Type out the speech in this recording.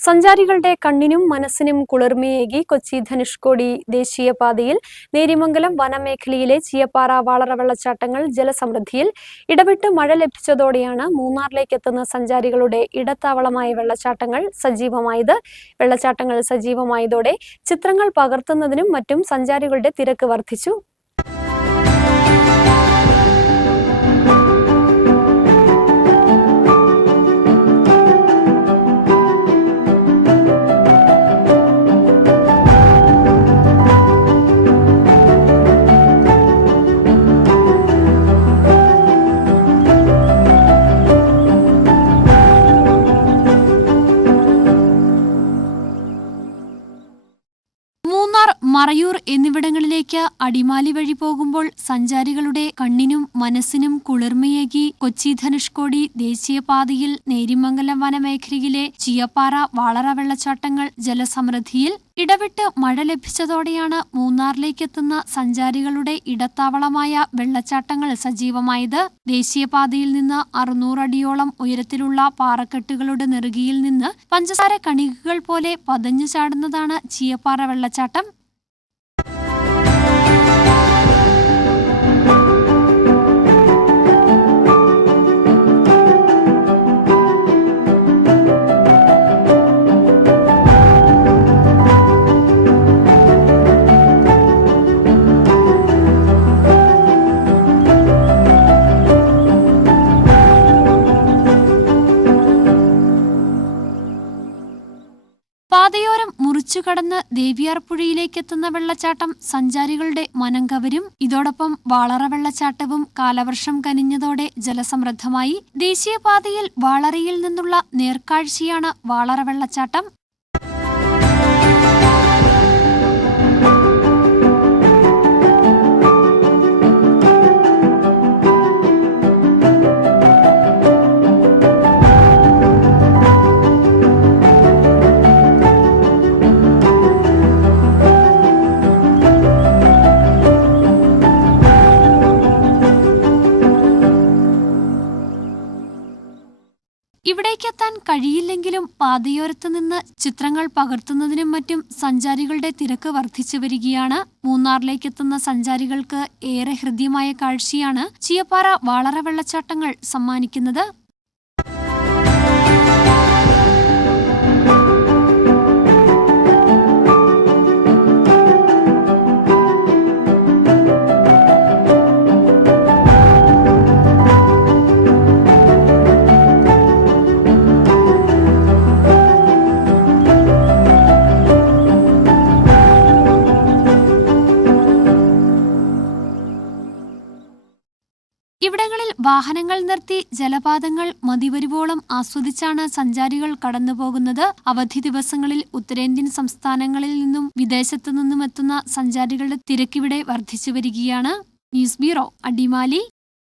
സഞ്ചാരികളുടെ കണ്ണിനും മനസ്സിനും കുളിർമയേകി കൊച്ചി ധനുഷ്കോടി ദേശീയപാതയിൽ നേരിമംഗലം വനമേഖലയിലെ ചീയപ്പാറ വാളറ വെള്ളച്ചാട്ടങ്ങൾ ജലസമൃദ്ധിയിൽ ഇടവിട്ട് മഴ ലഭിച്ചതോടെയാണ് മൂന്നാറിലേക്ക് എത്തുന്ന സഞ്ചാരികളുടെ ഇടത്താവളമായ വെള്ളച്ചാട്ടങ്ങൾ സജീവമായത്. വെള്ളച്ചാട്ടങ്ങൾ സജീവമായതോടെ ചിത്രങ്ങൾ പകർത്തുന്നതിനും മറ്റും സഞ്ചാരികളുടെ തിരക്ക് വർദ്ധിച്ചു. മറയൂർ എന്നിവിടങ്ങളിലേക്ക് അടിമാലി വഴി പോകുമ്പോൾ സഞ്ചാരികളുടെ കണ്ണിനും മനസ്സിനും കുളിർമയേകി കൊച്ചി ധനുഷ്കോടി ദേശീയപാതയിൽ നേരിമംഗലം വനമേഖലയിലെ ചിയപ്പാറ വാളറ വെള്ളച്ചാട്ടങ്ങൾ ജലസമൃദ്ധിയിൽ ഇടവിട്ട് മഴ ലഭിച്ചതോടെയാണ് മൂന്നാറിലേക്കെത്തുന്ന സഞ്ചാരികളുടെ ഇടത്താവളമായ വെള്ളച്ചാട്ടങ്ങൾ സജീവമായത്. ദേശീയപാതയിൽ നിന്ന് അറുന്നൂറടിയോളം ഉയരത്തിലുള്ള പാറക്കെട്ടുകളുടെ നെറുകിയിൽ നിന്ന് പഞ്ചസാര കണികകൾ പോലെ പതഞ്ഞു ചാടുന്നതാണ് ചിയപ്പാറ വെള്ളച്ചാട്ടം. മുറിച്ചു കടന്ന് ദേവിയാർപ്പുഴയിലേക്കെത്തുന്ന വെള്ളച്ചാട്ടം സഞ്ചാരികളുടെ മനം കവരും. ഇതോടൊപ്പം വാളറ വെള്ളച്ചാട്ടവും കാലവർഷം കനിഞ്ഞതോടെ ജലസമൃദ്ധമായി. ദേശീയപാതയിൽ വാളറയിൽ നിന്നുള്ള നേർക്കാഴ്ചയാണ് വാളറ വെള്ളച്ചാട്ടം. ഇവിടേക്കെത്താൻ കഴിയില്ലെങ്കിലും പാതയോരത്ത് നിന്ന് ചിത്രങ്ങൾ പകർത്തുന്നതിനും മറ്റും സഞ്ചാരികളുടെ തിരക്ക് വർദ്ധിച്ചു വരികയാണ്. മൂന്നാറിലേക്കെത്തുന്ന സഞ്ചാരികൾക്ക് ഏറെ ഹൃദ്യമായ കാഴ്ചയാണ് ചിയപ്പാറ വാളറ വെള്ളച്ചാട്ടങ്ങൾ സമ്മാനിക്കുന്നത്. വാഹനങ്ങൾ നിർത്തി ജലപാതങ്ങൾ മതിവരുവോളം ആസ്വദിച്ചാണ് സഞ്ചാരികൾ കടന്നുപോകുന്നത്. അവധി ദിവസങ്ങളിൽ ഉത്തരേന്ത്യൻ സംസ്ഥാനങ്ങളിൽ നിന്നും വിദേശത്തു നിന്നും എത്തുന്ന സഞ്ചാരികളുടെ തിരക്കിവിടെ വർദ്ധിച്ചു വരികയാണ് ന്യൂസ് ബ്യൂറോ അടിമാലി.